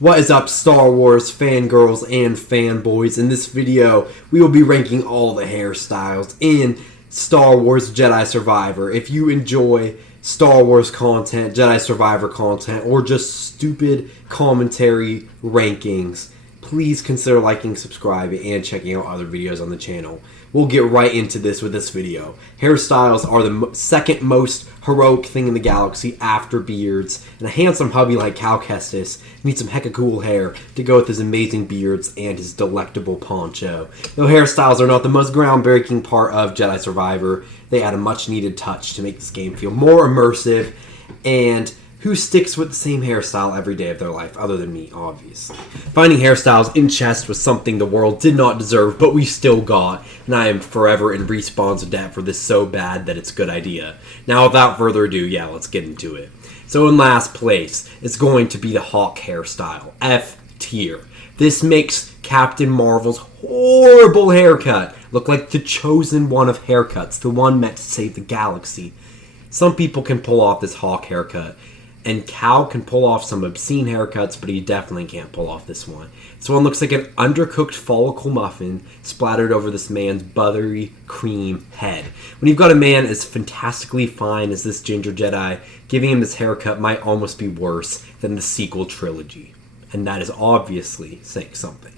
What is up, Star Wars fangirls and fanboys? In this video, we will be ranking all the hairstyles in Star Wars Jedi Survivor. If you enjoy Star Wars content, Jedi Survivor content, or just stupid commentary rankings, please consider liking, subscribing, and checking out other videos on the channel. We'll get right into this with this video. Hairstyles are the second most heroic thing in the galaxy after beards, and a handsome hubby like Cal Kestis needs some hecka-cool hair to go with his amazing beards and his delectable poncho. Though hairstyles are not the most groundbreaking part of Jedi Survivor, they add a much-needed touch to make this game feel more immersive. And who sticks with the same hairstyle every day of their life, other than me, obviously? Finding hairstyles in chests was something the world did not deserve, but we still got, and I am forever in Respawn's debt for this so bad that it's a good idea. Now, without further ado, let's get into it. So in last place, it's going to be the Hawk hairstyle, F tier. This makes Captain Marvel's horrible haircut look like the chosen one of haircuts, the one meant to save the galaxy. Some people can pull off this Hawk haircut, and Cal can pull off some obscene haircuts, but he definitely can't pull off this one. This one looks like an undercooked follicle muffin splattered over this man's buttery cream head. When you've got a man as fantastically fine as this Ginger Jedi, giving him this haircut might almost be worse than the sequel trilogy. And that is obviously saying something.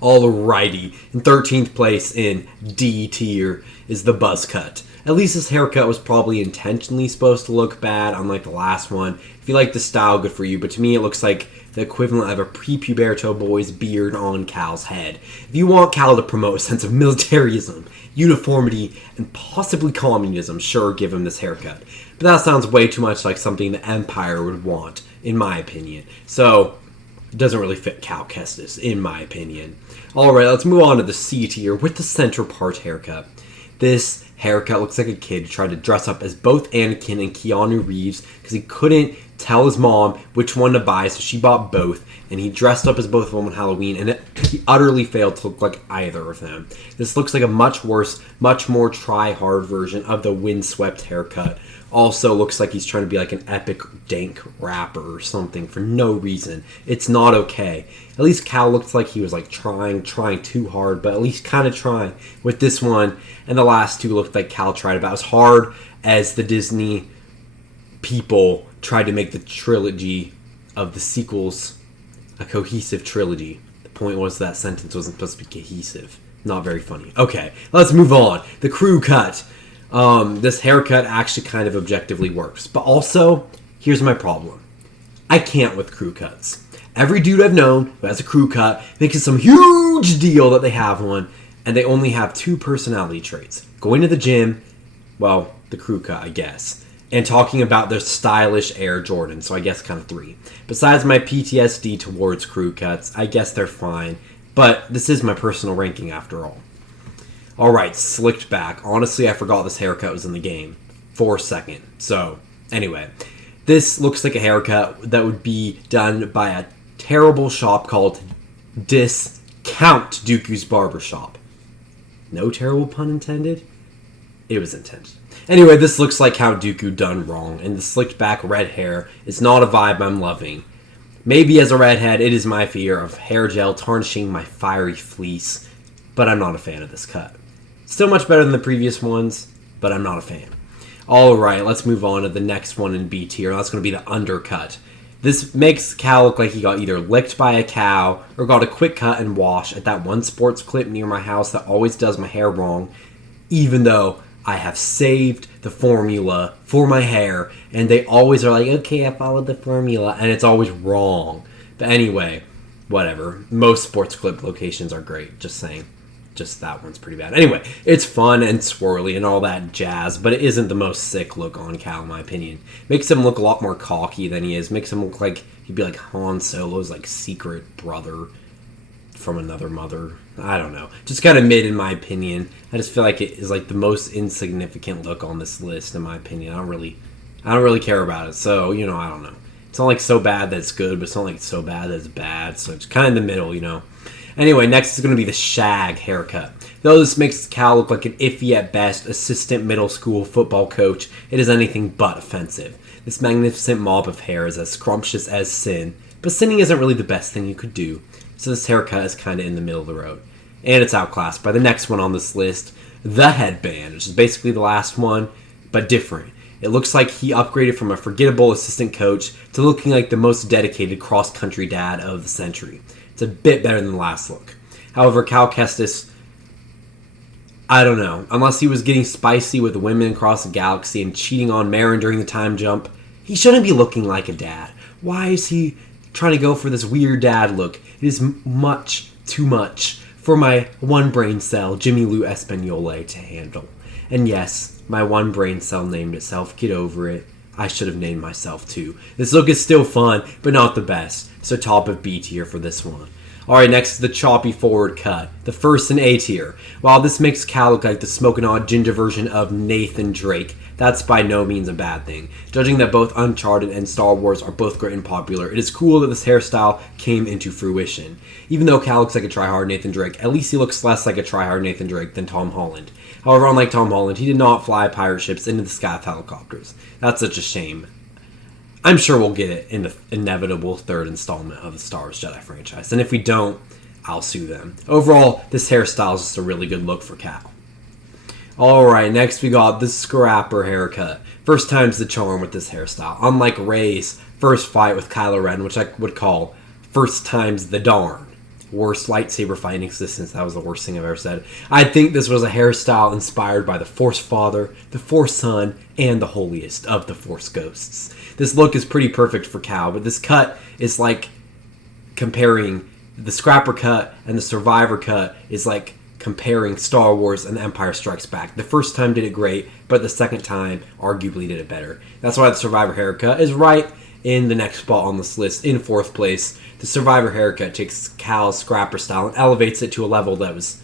Alrighty, in 13th place in D tier is the Buzzcut. At least this haircut was probably intentionally supposed to look bad, unlike the last one. If you like the style, good for you, but to me it looks like the equivalent of a pre-puberto boy's beard on Cal's head. If you want Cal to promote a sense of militarism, uniformity, and possibly communism, sure, give him this haircut. But that sounds way too much like something the Empire would want, in my opinion. So, it doesn't really fit Cal Kestis, in my opinion. Alright, let's move on to the C tier with the center part haircut. This haircut looks like a kid who tried to dress up as both Anakin and Keanu Reeves because he couldn't tell his mom which one to buy, so she bought both, and he dressed up as both of them on Halloween, and he utterly failed to look like either of them. This looks like a much worse, much more try-hard version of the Windswept haircut. Also looks like he's trying to be like an epic dank rapper or something for no reason. It's not okay. At least Cal looked like he was like trying too hard, but at least kind of trying with this one. And the last two looked like Cal tried about as hard as the Disney people tried to make the trilogy of the sequels a cohesive trilogy. The point was that sentence wasn't supposed to be cohesive. Not very funny. Okay, let's move on. The crew cut. This haircut actually kind of objectively works. But also, here's my problem. I can't with crew cuts. Every dude I've known who has a crew cut makes it some huge deal that they have one, and they only have two personality traits. Going to the gym, well, the crew cut, I guess, and talking about their stylish Air Jordan, so I guess kind of three. Besides my PTSD towards crew cuts, I guess they're fine, but this is my personal ranking after all. Alright, slicked back. Honestly, I forgot this haircut was in the game for a second. So, anyway, this looks like a haircut that would be done by a terrible shop called Discount Dooku's Barbershop. No terrible pun intended? It was intended. Anyway, this looks like Count Dooku done wrong, and the slicked back red hair is not a vibe I'm loving. Maybe as a redhead, it is my fear of hair gel tarnishing my fiery fleece, but I'm not a fan of this cut. Still much better than the previous ones, but I'm not a fan. Alright, let's move on to the next one in B tier. That's going to be the Undercut. This makes Cal look like he got either licked by a cow or got a quick cut and wash at that one sports clip near my house that always does my hair wrong, even though I have saved the formula for my hair, and they always are like, okay, I followed the formula, and it's always wrong. But anyway, whatever. Most sports clip locations are great, just saying. Just that one's pretty bad. Anyway, it's fun and swirly and all that jazz, but it isn't the most sick look on Cal, in my opinion. Makes him look a lot more cocky than he is. Makes him look like he'd be like Han Solo's like secret brother from another mother. I don't know. Just kind of mid, in my opinion. I just feel like it is like the most insignificant look on this list, in my opinion. I don't really care about it. So, I don't know. It's not like so bad that it's good, but it's not like so bad that it's bad. So it's kind of in the middle, Anyway, next is going to be the Shag haircut. Though this makes Cal look like an iffy at best assistant middle school football coach, it is anything but offensive. This magnificent mop of hair is as scrumptious as sin, But sinning isn't really the best thing you could do, so this haircut is kind of in the middle of the road. And it's outclassed by the next one on this list, the Headband, which is basically the last one, but different. It looks like he upgraded from a forgettable assistant coach to looking like the most dedicated cross-country dad of the century. It's a bit better than the last look. However, Cal Kestis, I don't know. Unless he was getting spicy with women across the galaxy and cheating on Marin during the time jump, he shouldn't be looking like a dad. Why is he trying to go for this weird dad look? It is much too much for my one brain cell, Jimmy Lou Espagnole, to handle. And yes, my one brain cell named itself. Get over it. I should have named myself too. This look is still fun, but not the best. So top of B tier for this one. Alright, next is the Choppy Forward cut. The first in A tier. While this makes Cal look like the smoking hot ginger version of Nathan Drake, that's by no means a bad thing. Judging that both Uncharted and Star Wars are both great and popular, it is cool that this hairstyle came into fruition. Even though Cal looks like a tryhard Nathan Drake, at least he looks less like a tryhard Nathan Drake than Tom Holland. However, unlike Tom Holland, he did not fly pirate ships into the sky with helicopters. That's such a shame. I'm sure we'll get it in the inevitable third installment of the Star Wars Jedi franchise. And if we don't, I'll sue them. Overall, this hairstyle is just a really good look for Cal. Alright, next we got the Scrapper haircut. First time's the charm with this hairstyle. Unlike Rey's first fight with Kylo Ren, which I would call first time's the darn. Worst lightsaber fighting existence. That was the worst thing I've ever said. I think this was a hairstyle inspired by the Force Father, the Force Son, and the holiest of the Force Ghosts. This look is pretty perfect for Cal, but this cut is like comparing the Scrapper cut and the Survivor cut is like comparing Star Wars and Empire Strikes Back. The first time did it great, but the second time arguably did it better. That's why the Survivor haircut is right in the next spot on this list, in fourth place. The Survivor haircut takes Cal's Scrapper style and elevates it to a level that was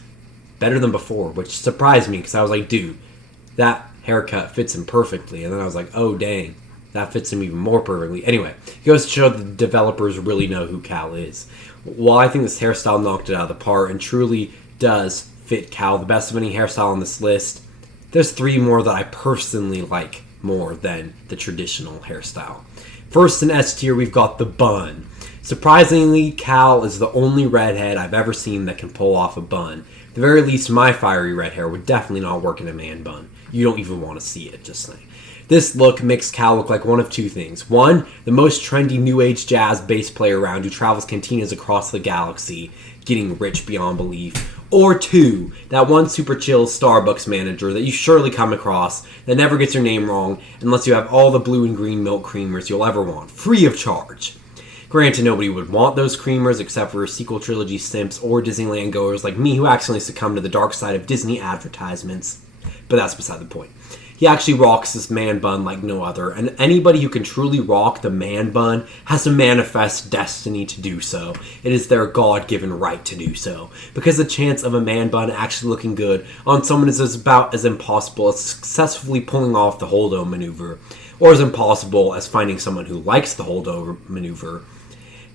better than before, which surprised me because I was like, dude, that haircut fits him perfectly. And then I was like, oh, dang, that fits him even more perfectly. Anyway, it goes to show that the developers really know who Cal is. While I think this hairstyle knocked it out of the park and truly does fit Cal the best of any hairstyle on this list, there's three more that I personally like more than the traditional hairstyle. First in S tier, we've got the bun. Surprisingly, Cal is the only redhead I've ever seen that can pull off a bun. At the very least, my fiery red hair would definitely not work in a man bun. You don't even want to see it, just saying. This look makes Cal look like one of two things. One, the most trendy new age jazz bass player around who travels cantinas across the galaxy, getting rich beyond belief. Or two, that one super chill Starbucks manager that you surely come across that never gets your name wrong unless you have all the blue and green milk creamers you'll ever want, free of charge. Granted, nobody would want those creamers except for sequel trilogy simps or Disneyland goers like me who accidentally succumbed to the dark side of Disney advertisements, but that's beside the point. He actually rocks this man bun like no other, and anybody who can truly rock the man bun has to manifest destiny to do so. It is their God-given right to do so, because the chance of a man bun actually looking good on someone is about as impossible as successfully pulling off the hold-o maneuver, or as impossible as finding someone who likes the hold-o maneuver.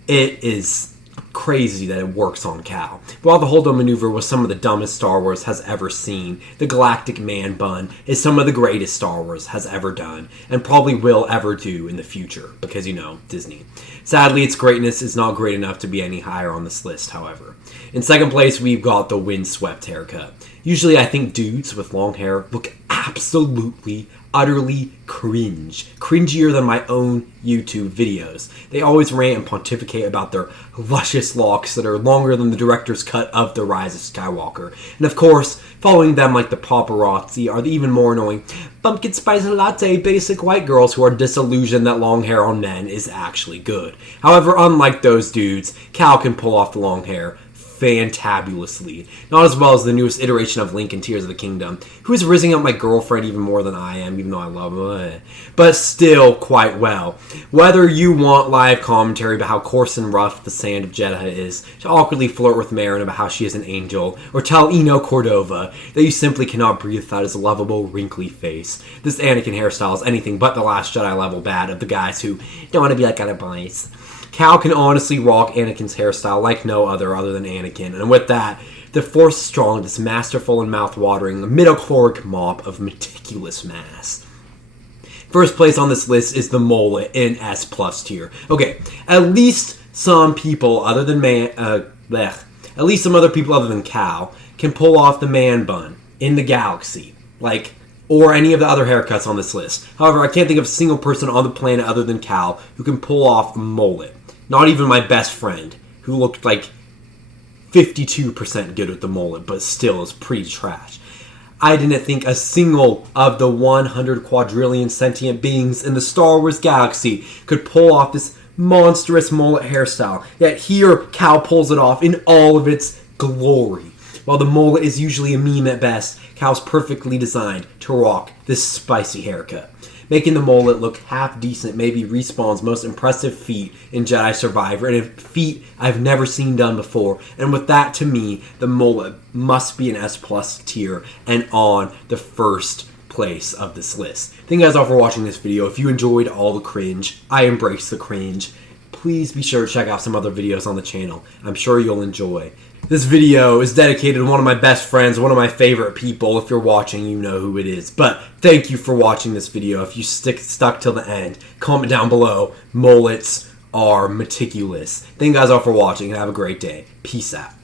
It is crazy that it works on Cal. While the hold-on maneuver was some of the dumbest Star Wars has ever seen, the Galactic Man Bun is some of the greatest Star Wars has ever done, and probably will ever do in the future, because, you know, Disney. Sadly, its greatness is not great enough to be any higher on this list, however. In second place, we've got the Windswept haircut. Usually, I think dudes with long hair look absolutely utterly cringier than my own YouTube videos. They always rant and pontificate about their luscious locks that are longer than the director's cut of The Rise of Skywalker. And of course, following them like the paparazzi are the even more annoying pumpkin spice latte basic white girls who are disillusioned that long hair on men is actually good. However, unlike those dudes, Cal can pull off the long hair fantabulously. Not as well as the newest iteration of Link in Tears of the Kingdom, who is rizzing up my girlfriend even more than I am, even though I love her, but still quite well. Whether you want live commentary about how coarse and rough the sand of Jedi is, to awkwardly flirt with Marin about how she is an angel, or tell Eno Cordova that you simply cannot breathe without his lovable, wrinkly face, this Anakin hairstyle is anything but the Last Jedi level bad of the guys who don't want to be like other boys. Cal can honestly rock Anakin's hairstyle like no other than Anakin, and with that, the Force is strong, this masterful and mouth-watering midichloric mop of meticulous mass. First place on this list is the Mullet in S+ tier. Okay, at least some people other than at least some other people other than Cal can pull off the man bun in the galaxy, like, or any of the other haircuts on this list. However, I can't think of a single person on the planet other than Cal who can pull off a mullet. Not even my best friend, who looked like 52% good with the mullet, but still is pretty trash. I didn't think a single of the 100 quadrillion sentient beings in the Star Wars galaxy could pull off this monstrous mullet hairstyle. Yet here, Cal pulls it off in all of its glory. While the mullet is usually a meme at best, Cal's perfectly designed to rock this spicy haircut. Making the mullet look half decent may be Respawn's most impressive feat in Jedi Survivor, and a feat I've never seen done before. And with that, to me, the mullet must be an S+ tier and on the first place of this list. Thank you guys all for watching this video. If you enjoyed all the cringe, I embrace the cringe, please be sure to check out some other videos on the channel. I'm sure you'll enjoy. This video is dedicated to one of my best friends, one of my favorite people. If you're watching, you know who it is. But thank you for watching this video. If you stuck till the end, comment down below. Mullets are meticulous. Thank you guys all for watching and have a great day. Peace out.